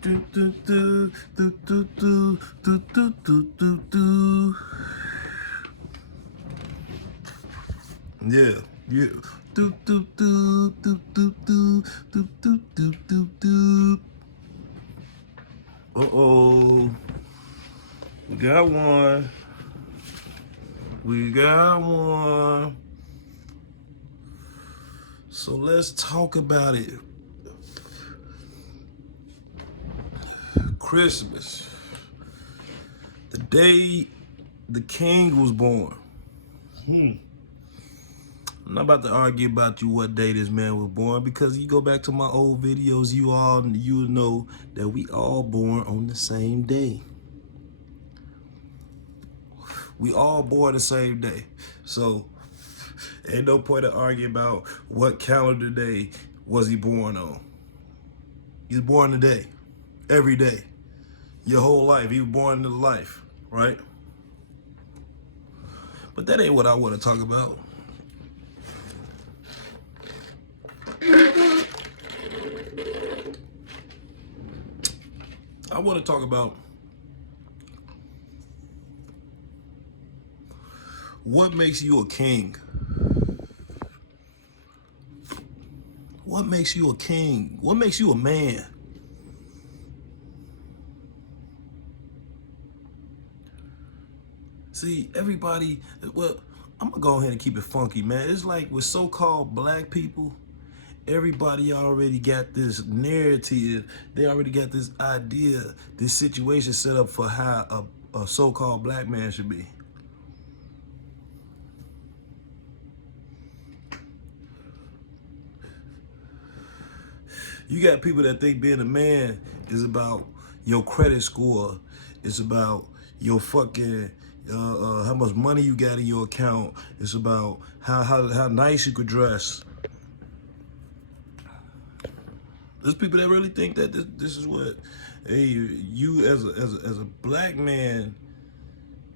Do, do, do, do, do, do, do, do, do, do. Yeah, yeah. Do, do, do, do, do, do, do, do, do, do, do. Uh-oh. We got one. We got one. So let's talk about it. Christmas. The day the king was born. I'm not about to argue about you what day this man was born, because you go back to my old videos, you know that we all born on the same day. We all born the same day. So ain't no point to argue about what calendar day was he born on. He was born today, every day, your whole life. He was born into life, right? But that ain't what I want to talk about. I want to talk about what makes you a king. What makes you a king? What makes you a man? See, everybody, well, I'm gonna go ahead and keep it funky, man. It's like with so-called black people, everybody already got this narrative. They already got this idea, this situation set up for how a so-called black man should be. You got people that think being a man is about your credit score. It's about your fucking how much money you got in your account. It's about how nice you could dress. There's people that really think that this is what, hey, you as a black man,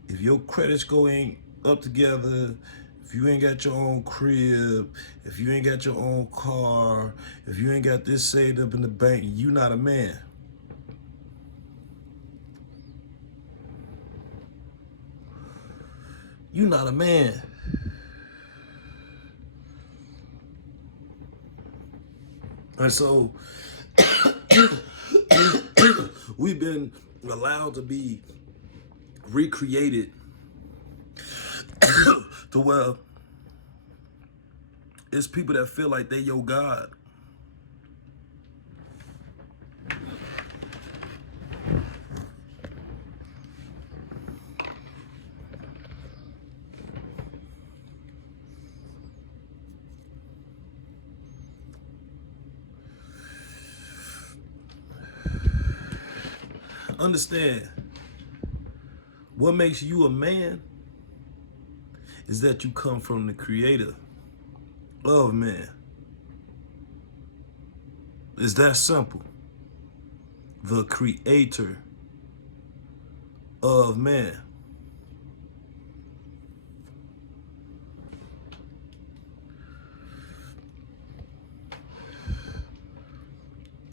if your credit score ain't up together, if you ain't got your own crib, if you ain't got your own car, if you ain't got this saved up in the bank, you not a man. You not a man. And so we've been allowed to be recreated to where it's people that feel like they your God. Understand, what makes you a man is that you come from the creator of man. It's that simple. The creator of man.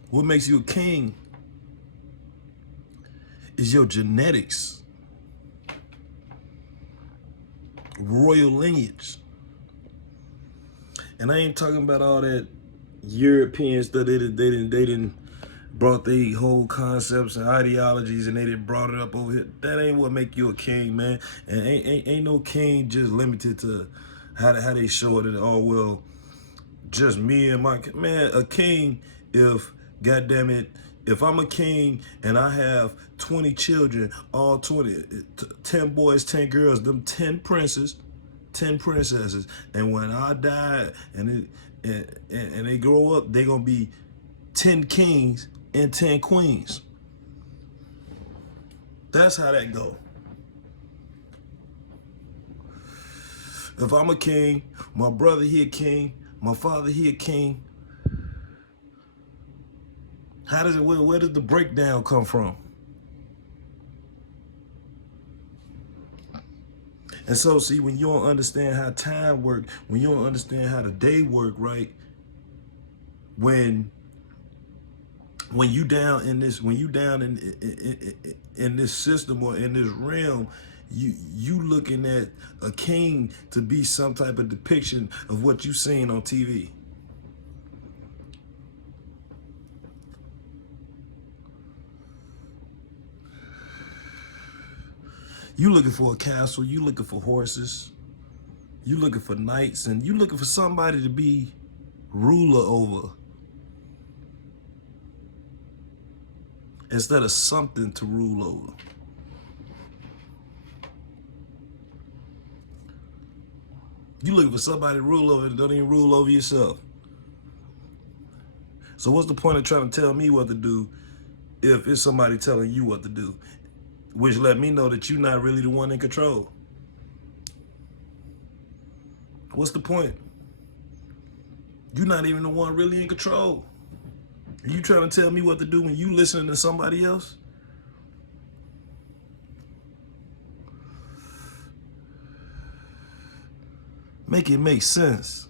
What makes you a king is your genetics, royal lineage. And I ain't talking about all that European stuff. They didn't brought their whole concepts and ideologies and they didn't brought it up over here. That ain't what make you a king, man. And ain't no king just limited to how they show it. And, oh well, just me and my man. A king, if goddamn it, if I'm a king and I have 20 children, all 20, 10 boys, 10 girls, them 10 princes, 10 princesses, and when I die and they grow up, they gonna be 10 kings and 10 queens. That's how that go. If I'm a king, my brother he a king, my father he a king. How does it? Where does the breakdown come from? And so, see, when you don't understand how time works, when you don't understand how the day work, right? when you down in this, in this system or in this realm, you looking at a king to be some type of depiction of what you seen on TV. You looking for a castle, you looking for horses, you looking for knights, and you looking for somebody to be ruler over instead of something to rule over. You looking for somebody to rule over and don't even rule over yourself. So what's the point of trying to tell me what to do if it's somebody telling you what to do? Which let me know that you're not really the one in control. What's the point? You're not even the one really in control. You trying to tell me what to do when you listening to somebody else? Make it make sense.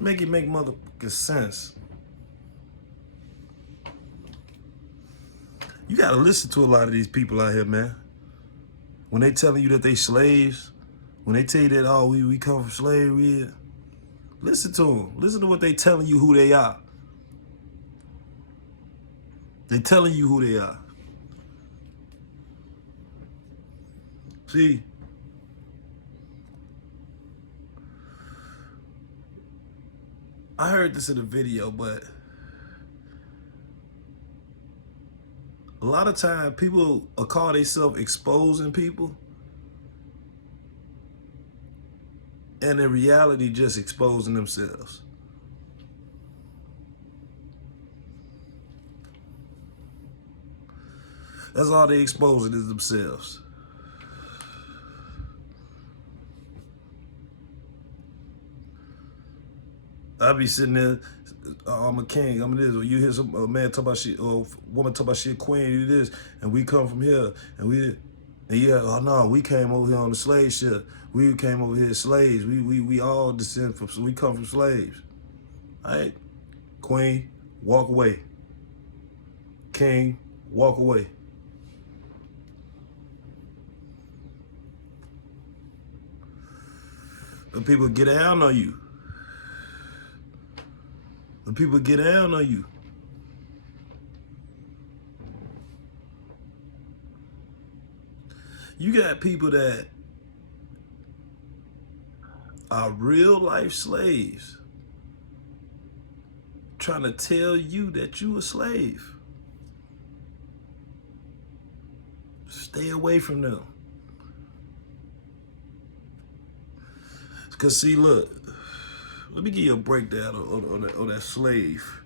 Make it make motherfucking sense. You gotta listen to a lot of these people out here, man. When they telling you that they slaves, when they tell you that, oh, we come from slavery, listen to them. Listen to what they telling you who they are. They telling you who they are. See, I heard this in a video, but a lot of time people call themselves exposing people, and in reality just exposing themselves. That's all they exposing is themselves. I be sitting there, oh, I'm a king, I'm this, or you hear some man talk about shit, or woman talk about shit, queen, you this, and we come from here, and yeah, oh no, we came over here on the slave ship. We came over here as slaves. We all descend from, so we come from slaves. All right, queen, walk away. King, walk away. And people get down on you. When people get down on you. You got people that are real life slaves trying to tell you that you a slave. Stay away from them. Because see, look, let me give you a breakdown on that slave.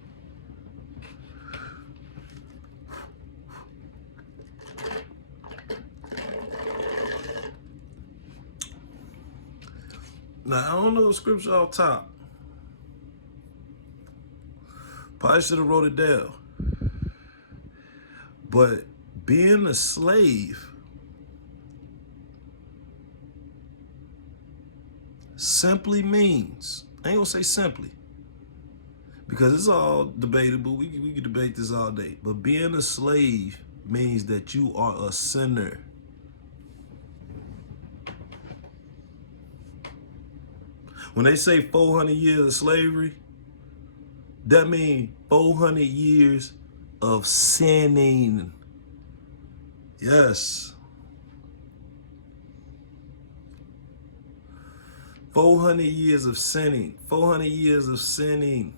Now, I don't know the scripture off top. Probably should have wrote it down. But being a slave simply means, I ain't gonna say simply, because it's all debatable. We can debate this all day. But being a slave means that you are a sinner. When they say 400 years of slavery, that means 400 years of sinning. Yes. 400 years of sinning. 400 years of sinning.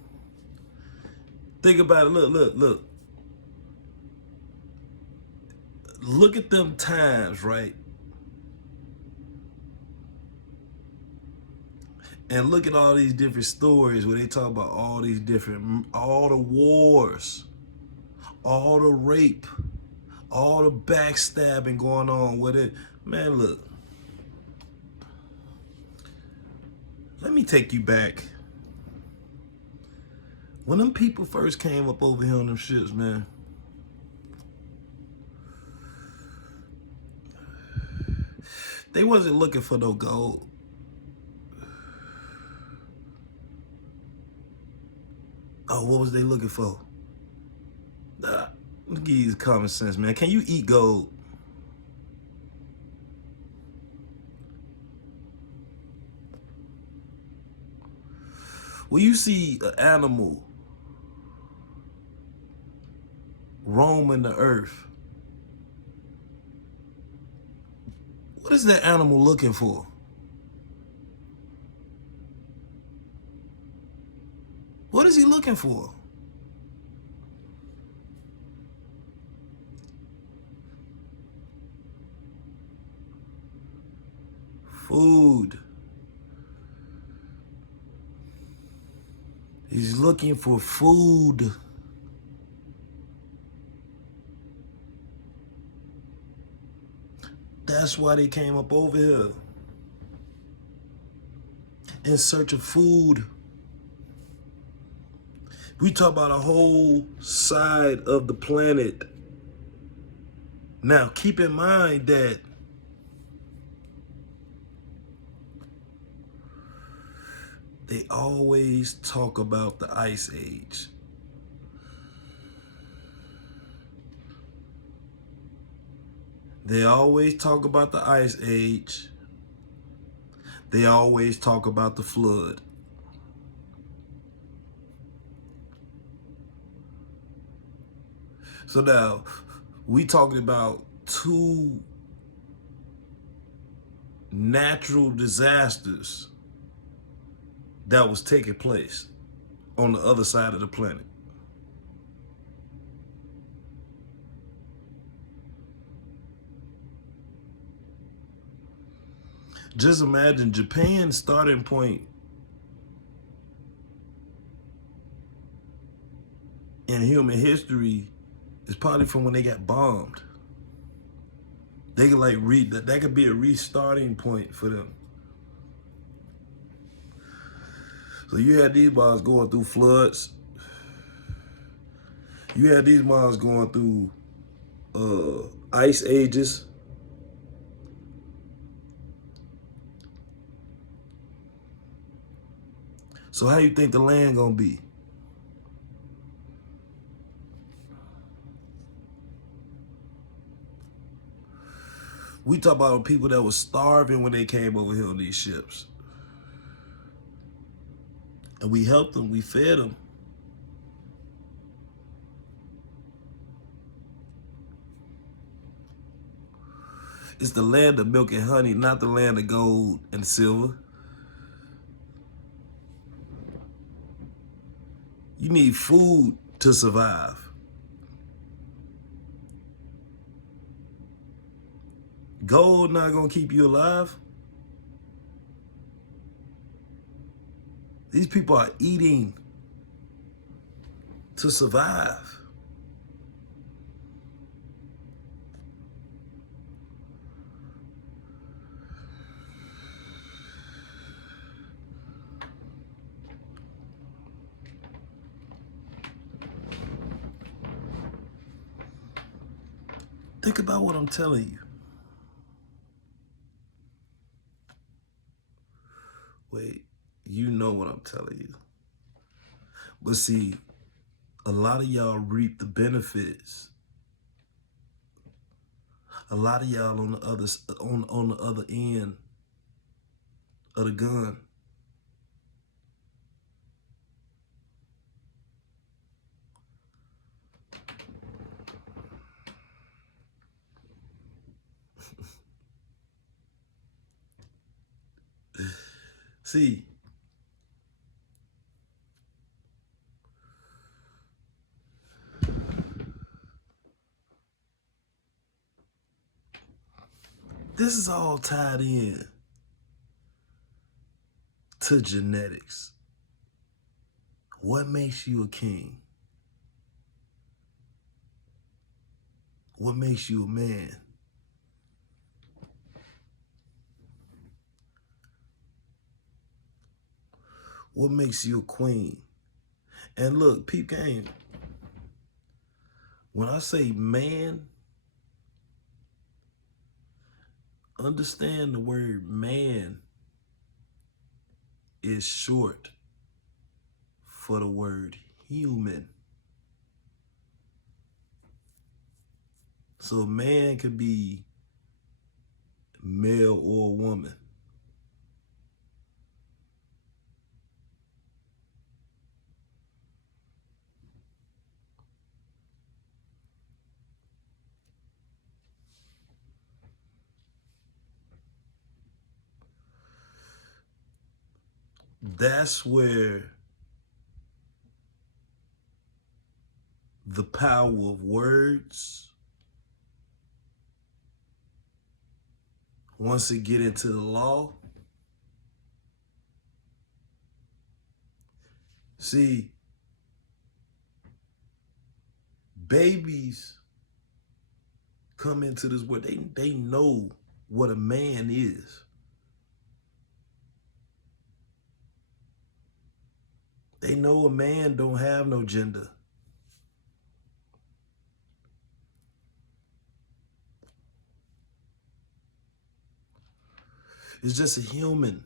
Think about it. Look. Look at them times, right? And look at all these different stories where they talk about all these different, all the wars, all the rape, all the backstabbing going on with it. Man, look. Let me take you back. When them people first came up over here on them ships, man, they wasn't looking for no gold. Oh, what was they looking for? Let me give you common sense, man. Can you eat gold? When you see an animal roaming the earth, what is that animal looking for? What is he looking for? Food. He's looking for food. That's why they came up over here in search of food. We talk about a whole side of the planet. Now, keep in mind that they always talk about the Ice Age. They always talk about the Ice Age. They always talk about the flood. So now, we talking about two natural disasters that was taking place on the other side of the planet. Just imagine Japan's starting point in human history is probably from when they got bombed. They could like that could be a restarting point for them. So you had these bombs going through floods. You had these bombs going through ice ages. So how you think the land gonna be? We talk about people that was starving when they came over here on these ships. And we helped them, we fed them. It's the land of milk and honey, not the land of gold and silver. You need food to survive. Gold not gonna keep you alive. These people are eating to survive. Think about what I'm telling you. Wait, you know what I'm telling you. But see, a lot of y'all reap the benefits. A lot of y'all on the other end of the gun. See, this is all tied in to genetics. What makes you a king? What makes you a man? What makes you a queen? And look, peep game. When I say man, understand the word man is short for the word human. So a man could be male or a woman. That's where the power of words, once it get into the law, see, babies come into this world, they know what a man is. They know a man don't have no gender. It's just a human.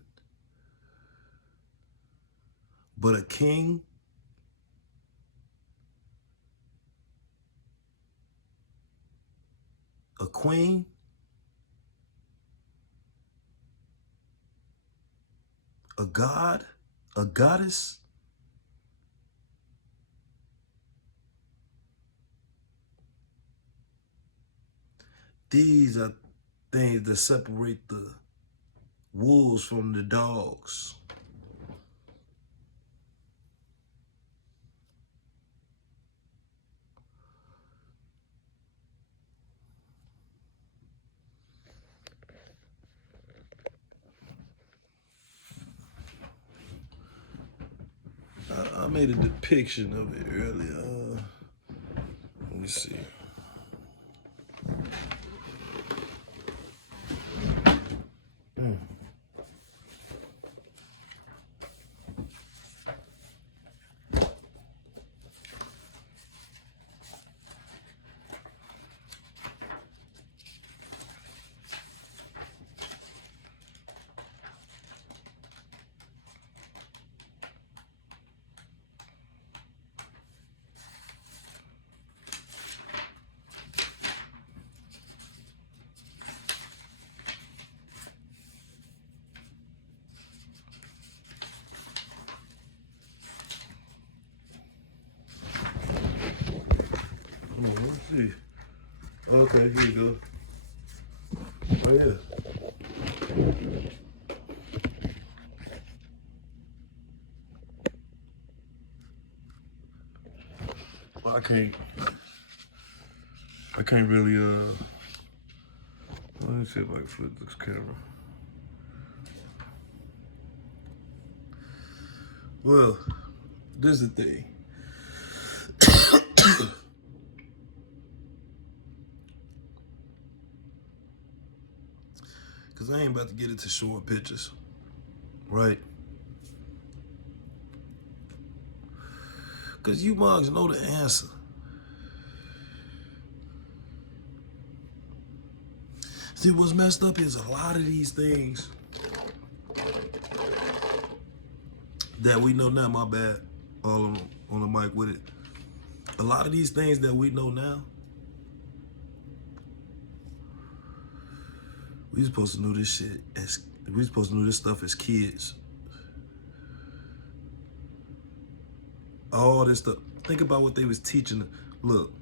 But a king, a queen, a god, a goddess, these are things that separate the wolves from the dogs. I made a depiction of it earlier. Let me see. Let's see. Okay, here you go. Oh yeah. I can't really let me see if I can flip this camera. Well, this is the thing. Cause I ain't about to get into showing pictures, right? Cause you mugs know the answer. See, what's messed up is a lot of these things that we know now, my bad, all on the mic with it. A lot of these things that we know now, we supposed to know this shit we supposed to know this stuff as kids. All this stuff. Think about what they was teaching. Look,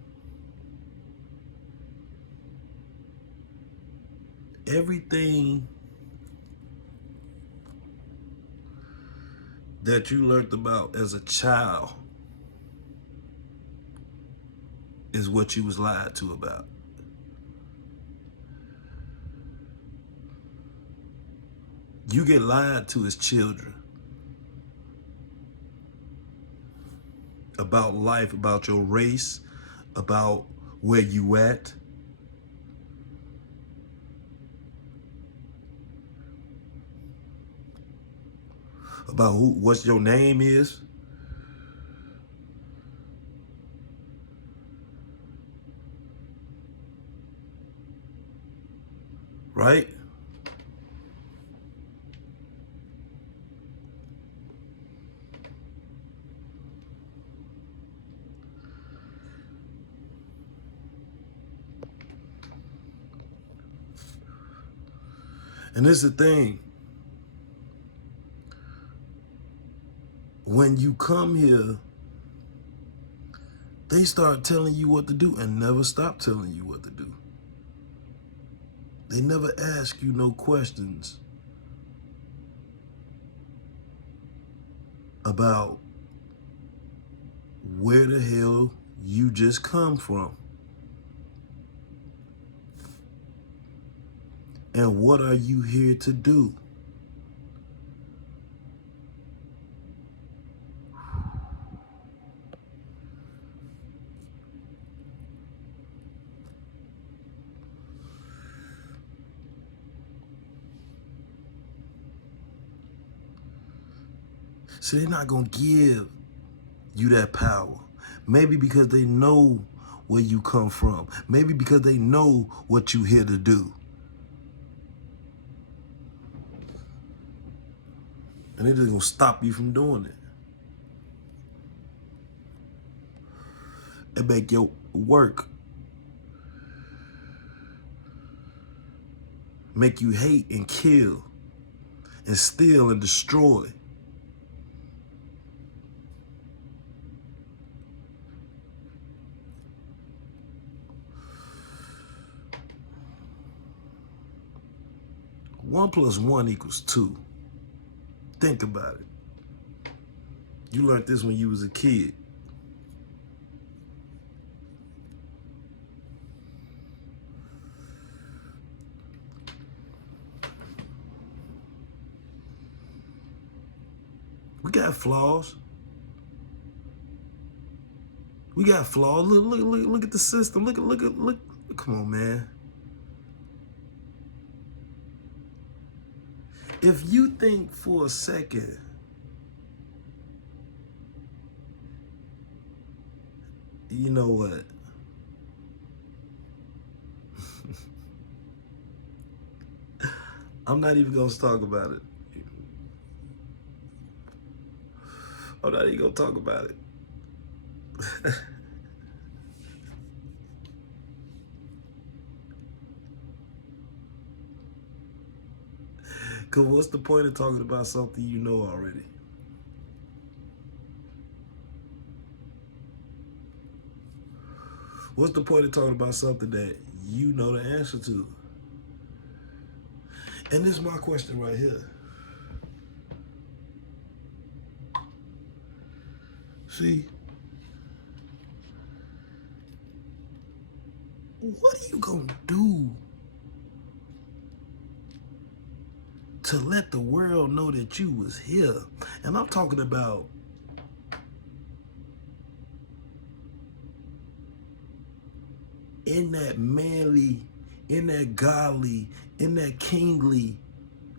everything that you learned about as a child is what you was lied to about. You get lied to as children about life, about your race, about where you at. About what your name is. Right? And this is the thing. When you come here, they start telling you what to do and never stop telling you what to do. They never ask you no questions about where the hell you just come from. And what are you here to do? See, they're not going to give you that power. Maybe because they know where you come from. Maybe because they know what you're here to do. And they're just going to stop you from doing it. And make your work. Make you hate and kill and steal and destroy. One plus one equals two. Think about it. You learned this when you was a kid. We got flaws. We got flaws. Look at the system. Look. Come on, man. If you think for a second you know what? I'm not even gonna talk about it. I'm not even gonna talk about it. Cause what's the point of talking about something you know already? What's the point of talking about something that you know the answer to? And this is my question right here. See, what are you gonna do to let the world know that you was here? And I'm talking about in that manly, in that godly, in that kingly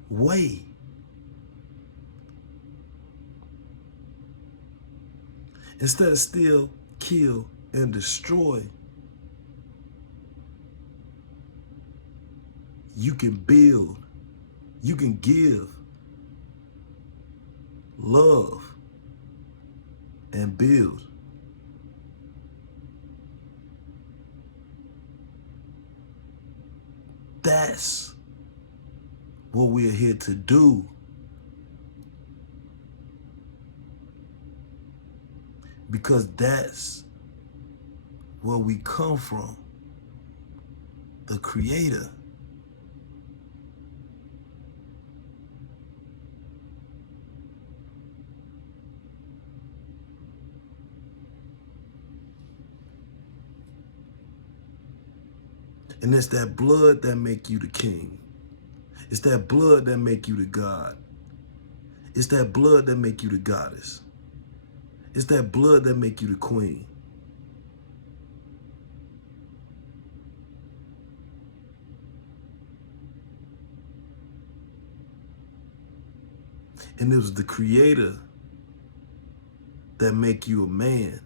way. Instead of steal, kill, and destroy, you can build, you can give, love, and build. That's what we're here to do. Because that's where we come from. The Creator. And it's that blood that make you the king. It's that blood that make you the God. It's that blood that make you the goddess. It's that blood that make you the queen. And it was the Creator that make you a man.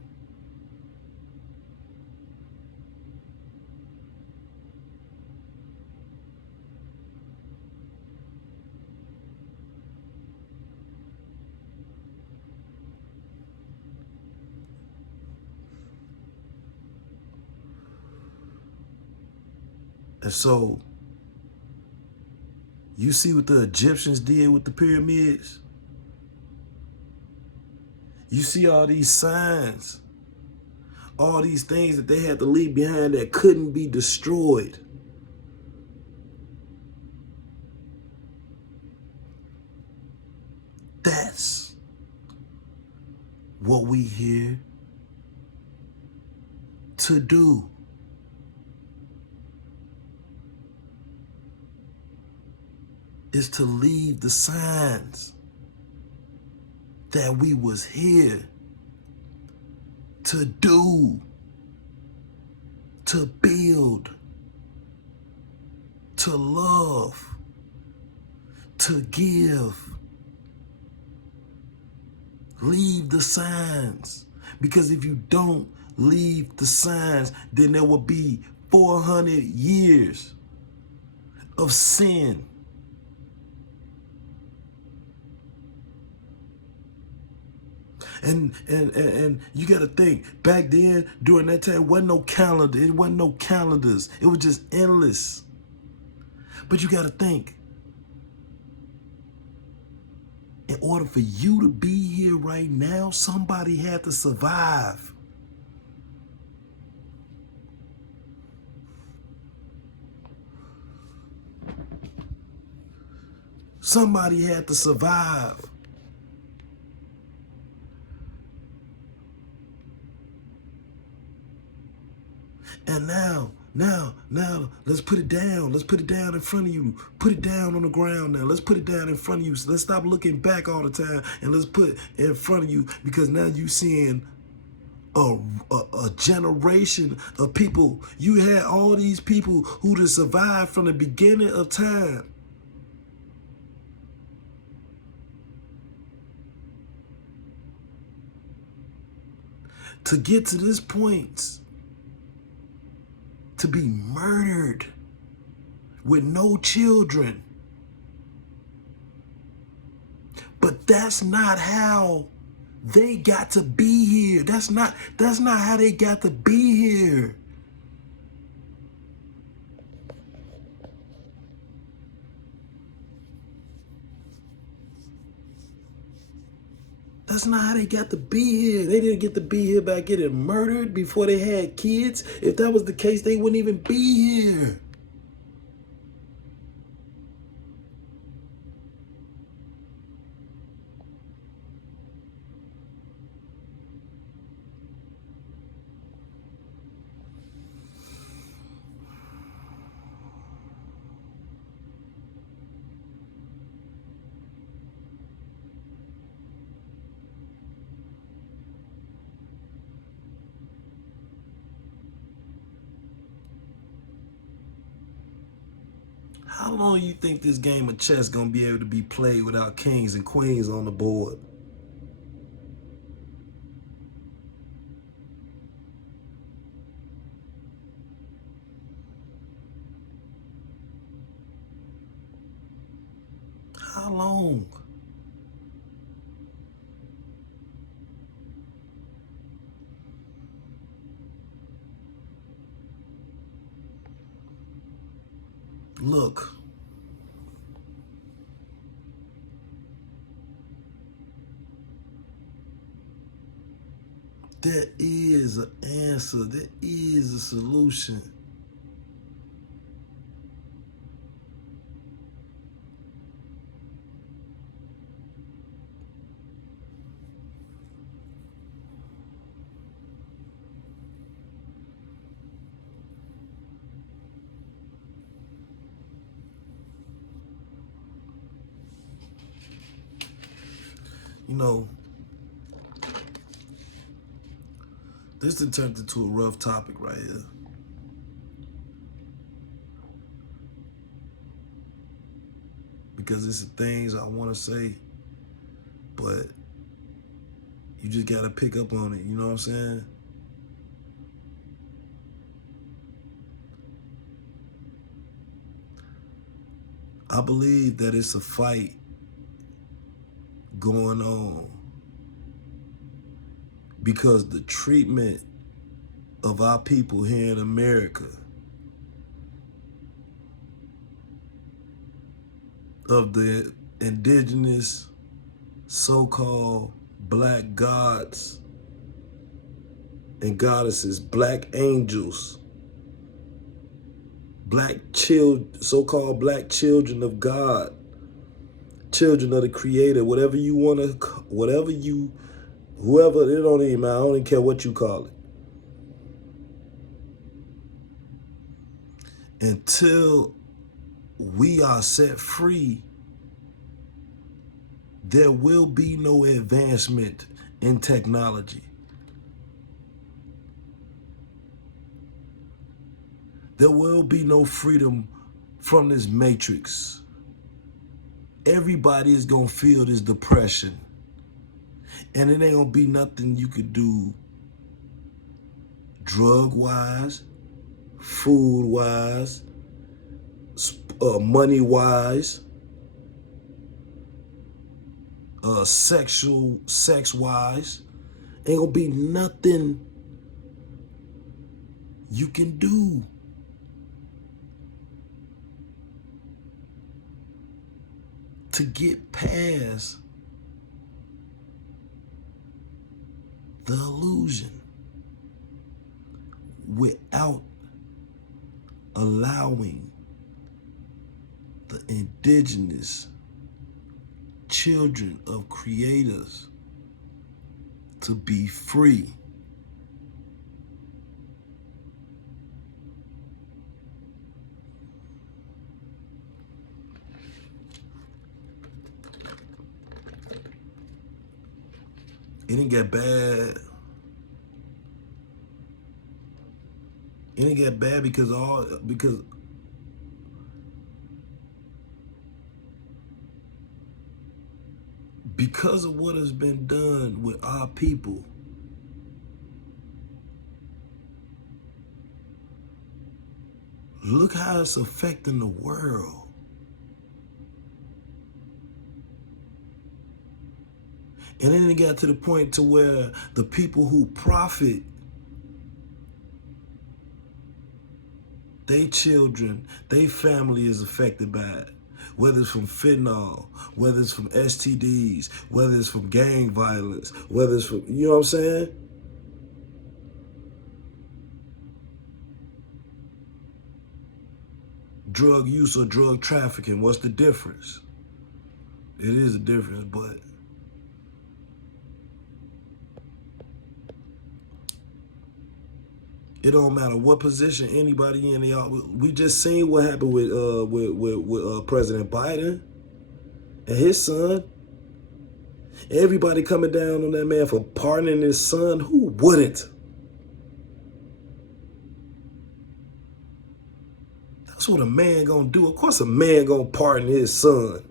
And so You see what the Egyptians did with the pyramids? You see all these signs, all these things that they had to leave behind that couldn't be destroyed. That's what we here to do. Is to leave the signs that we was here to do, to build, to love, to give. Leave the signs. Because if you don't leave the signs, then there will be 400 years of sin. And you got to think, back then, during that time, wasn't no calendar. It wasn't no calendars. It was just endless. But you got to think, in order for you to be here right now, somebody had to survive. Somebody had to survive. And now, let's put it down. Let's put it down in front of you. Put it down on the ground now. Let's put it down in front of you. So let's stop looking back all the time and let's put it in front of you, because now you're seeing a generation of people. You had all these people who just survived from the beginning of time. To get to this point, to be murdered with no children. But that's not how they got to be here. That's not how they got to be here. That's not how they got to be here. They didn't get to be here by getting murdered before they had kids. If that was the case, they wouldn't even be here. How long you think this game of chess gonna be able to be played without kings and queens on the board? How long? Look. There is an answer. There is a solution. You know, this done turned into a rough topic right here. Because it's the things I want to say, but you just got to pick up on it. You know what I'm saying? I believe that it's a fight going on because the treatment of our people here in America of the indigenous so-called black gods and goddesses, black angels, so-called black children of God, children of the Creator, whatever you want to, whoever, it don't even matter, I don't even care what you call it. Until we are set free, there will be no advancement in technology. There will be no freedom from this matrix. Everybody is going to feel this depression. And it ain't going to be nothing you could do drug-wise, food-wise, money-wise, sex-wise. Ain't going to be nothing you can do. To get past the illusion without allowing the indigenous children of creators to be free. It didn't get bad. It didn't get bad because of what has been done with our people. Look how it's affecting the world. And then it got to the point to where the people who profit, their children, their family is affected by it. Whether it's from fentanyl, whether it's from STDs, whether it's from gang violence, whether it's from, you know what I'm saying? Drug use or drug trafficking, what's the difference? It is a difference, but it don't matter what position anybody in. We just seen what happened with President Biden and his son. Everybody coming down on that man for pardoning his son. Who wouldn't? That's what a man gonna do. Of course a man gonna pardon his son.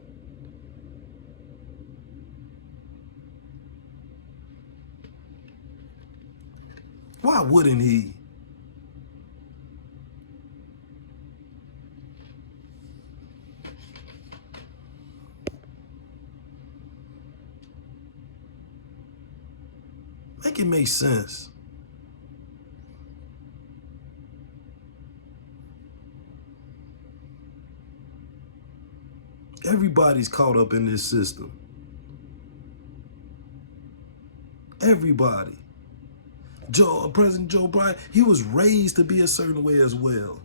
Why wouldn't he? Make it make sense. Everybody's caught up in this system. Everybody. President Joe Biden, he was raised to be a certain way as well.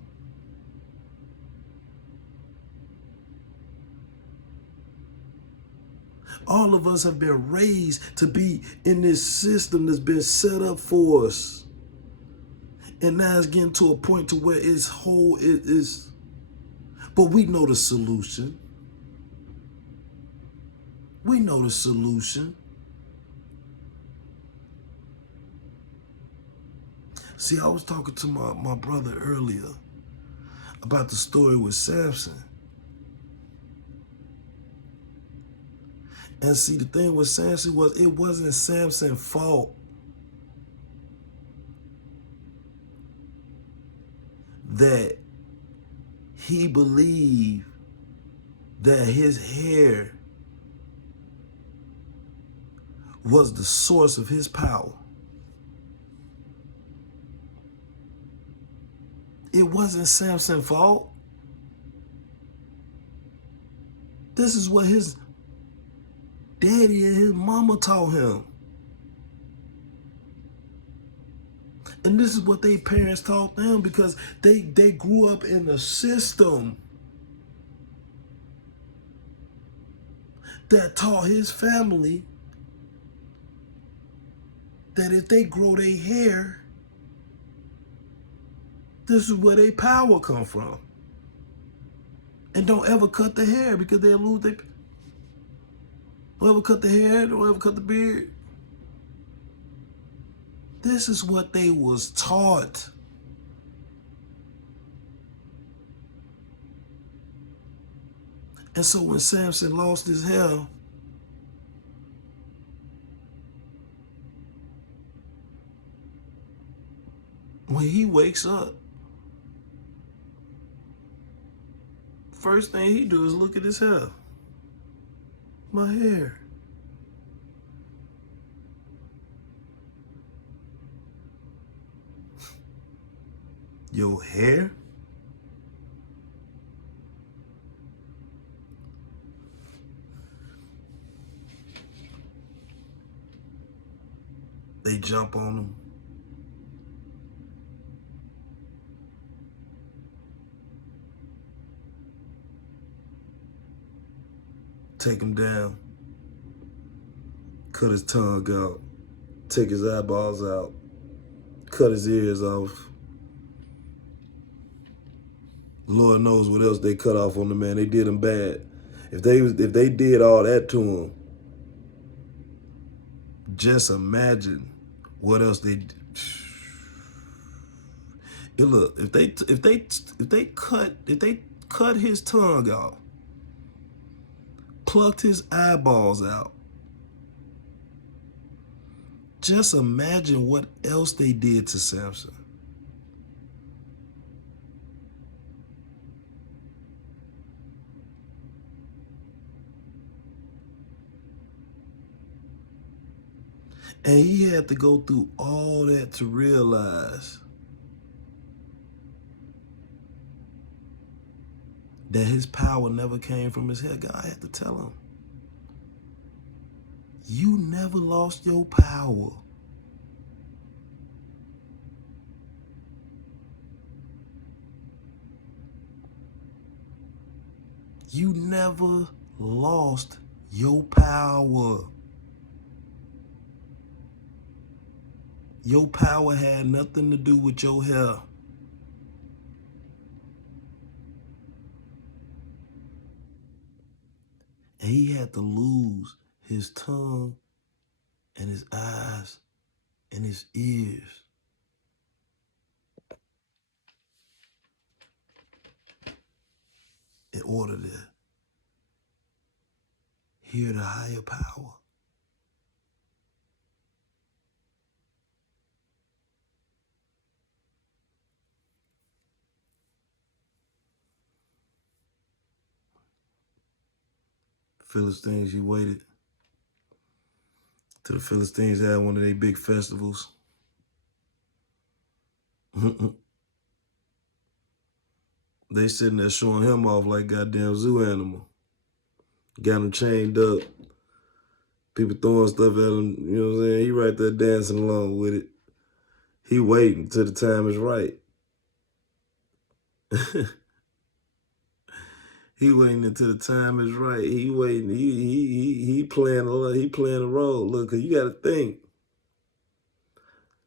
All of us have been raised to be in this system that's been set up for us. And now it's getting to a point to where it's whole, it is. But we know the solution. We know the solution. See, I was talking to my brother earlier about the story with Samson. And see, the thing with Samson was, it wasn't Samson's fault that he believed that his hair was the source of his power. It wasn't Samson's fault. This is what his daddy and his mama taught him. And this is what their parents taught them, because they grew up in a system that taught his family that if they grow their hair, this is where their power come from. And don't ever cut the hair, because they'll lose their... Don't ever cut the hair, don't ever cut the beard. This is what they was taught. And so when Samson lost his hair, when he wakes up, first thing he do is look at his hair. My hair. Your hair? They jump on him. Take him down. Cut his tongue out. Take his eyeballs out. Cut his ears off. Lord knows what else they cut off on the man. They did him bad. If they did all that to him, just imagine what else they did. Look, if they cut his tongue off, plucked his eyeballs out, just imagine what else they did to Samson. And he had to go through all that to realize that his power never came from his hair. God had to tell him, you never lost your power. You never lost your power. Your power had nothing to do with your hair. And he had to lose his tongue and his eyes and his ears in order to hear the higher power. Philistines, you waited till the Philistines had one of their big festivals. They sitting there showing him off like goddamn zoo animal. Got him chained up. People throwing stuff at him, you know what I'm saying? He right there dancing along with it. He waiting till the time is right. He waiting until the time is right. He waiting. He playing a role. Look, 'cause you got to think.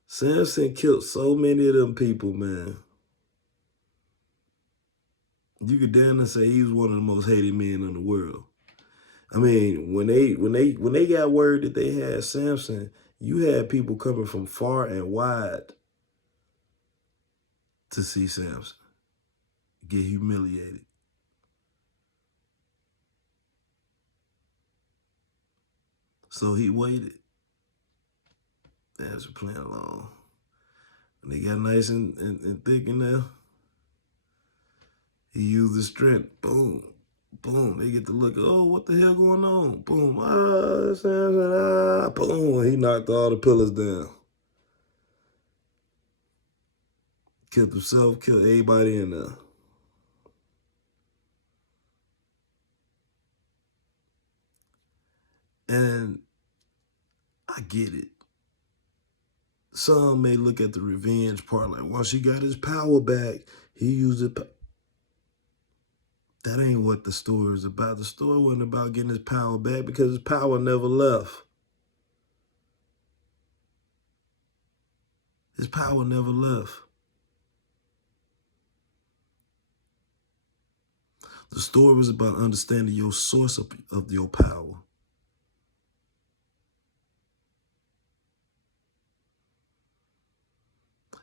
Samson killed so many of them people, man. You could damn near say he was one of the most hated men in the world. I mean, when they got word that they had Samson, you had people coming from far and wide to see Samson get humiliated. So he waited. As we're playing along. When they got nice and thick in there, he used his strength. Boom. Boom. They get to look, oh, what the hell going on? Boom. Samson, boom. He knocked all the pillars down. Killed himself, killed everybody in there. And I get it. Some may look at the revenge part like once he got his power back, he used it. That ain't what the story is about. The story wasn't about getting his power back because his power never left. His power never left. The story was about understanding your source of your power.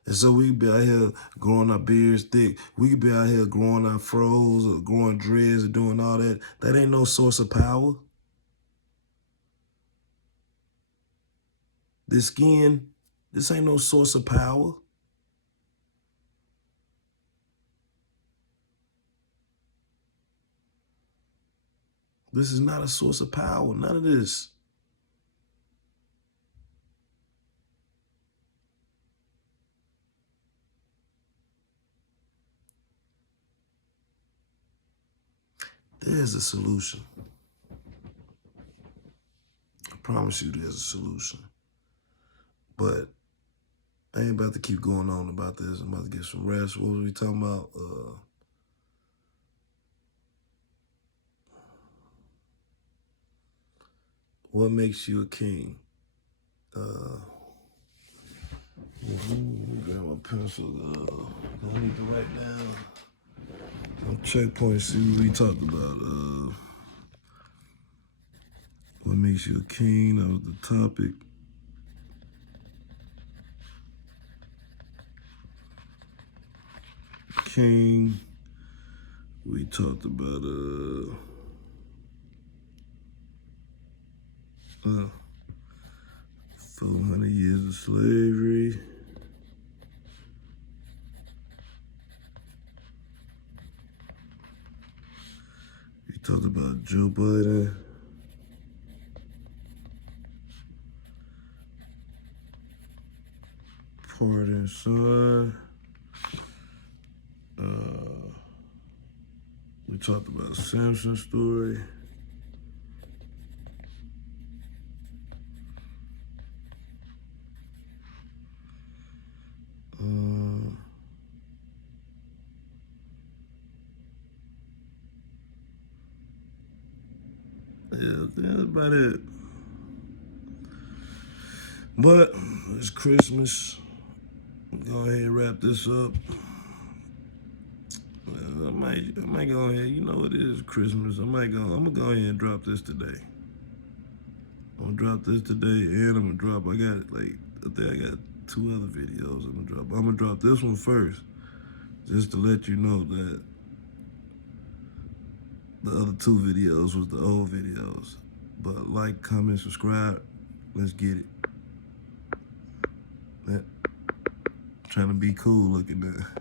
And so we could be out here growing our beards thick. We could be out here growing our froze or growing dreads or doing all that. That ain't no source of power. This skin, this ain't no source of power. This is not a source of power. None of this. There's a solution. I promise you there's a solution. But I ain't about to keep going on about this. I'm about to get some rest. What was we talking about? What makes you a king? Let me grab my pencil. I need to write down some checkpoints, see what we talked about. What makes you a king? That was the topic. King. We talked about 400 years of slavery. We talked about Joe Biden. Pardon, son. We talked about Samson's story. Yeah, that's about it. But it's Christmas. Go ahead and wrap this up. I might go ahead. You know it is Christmas. I'm gonna go ahead and drop this today. I'm gonna drop this today, and I'm gonna drop. I think I got 2 other videos I'm gonna drop. I'm gonna drop this one first, just to let you know that the other 2 videos was the old videos. But like, comment, subscribe. Let's get it. Yeah. Trying to be cool looking there.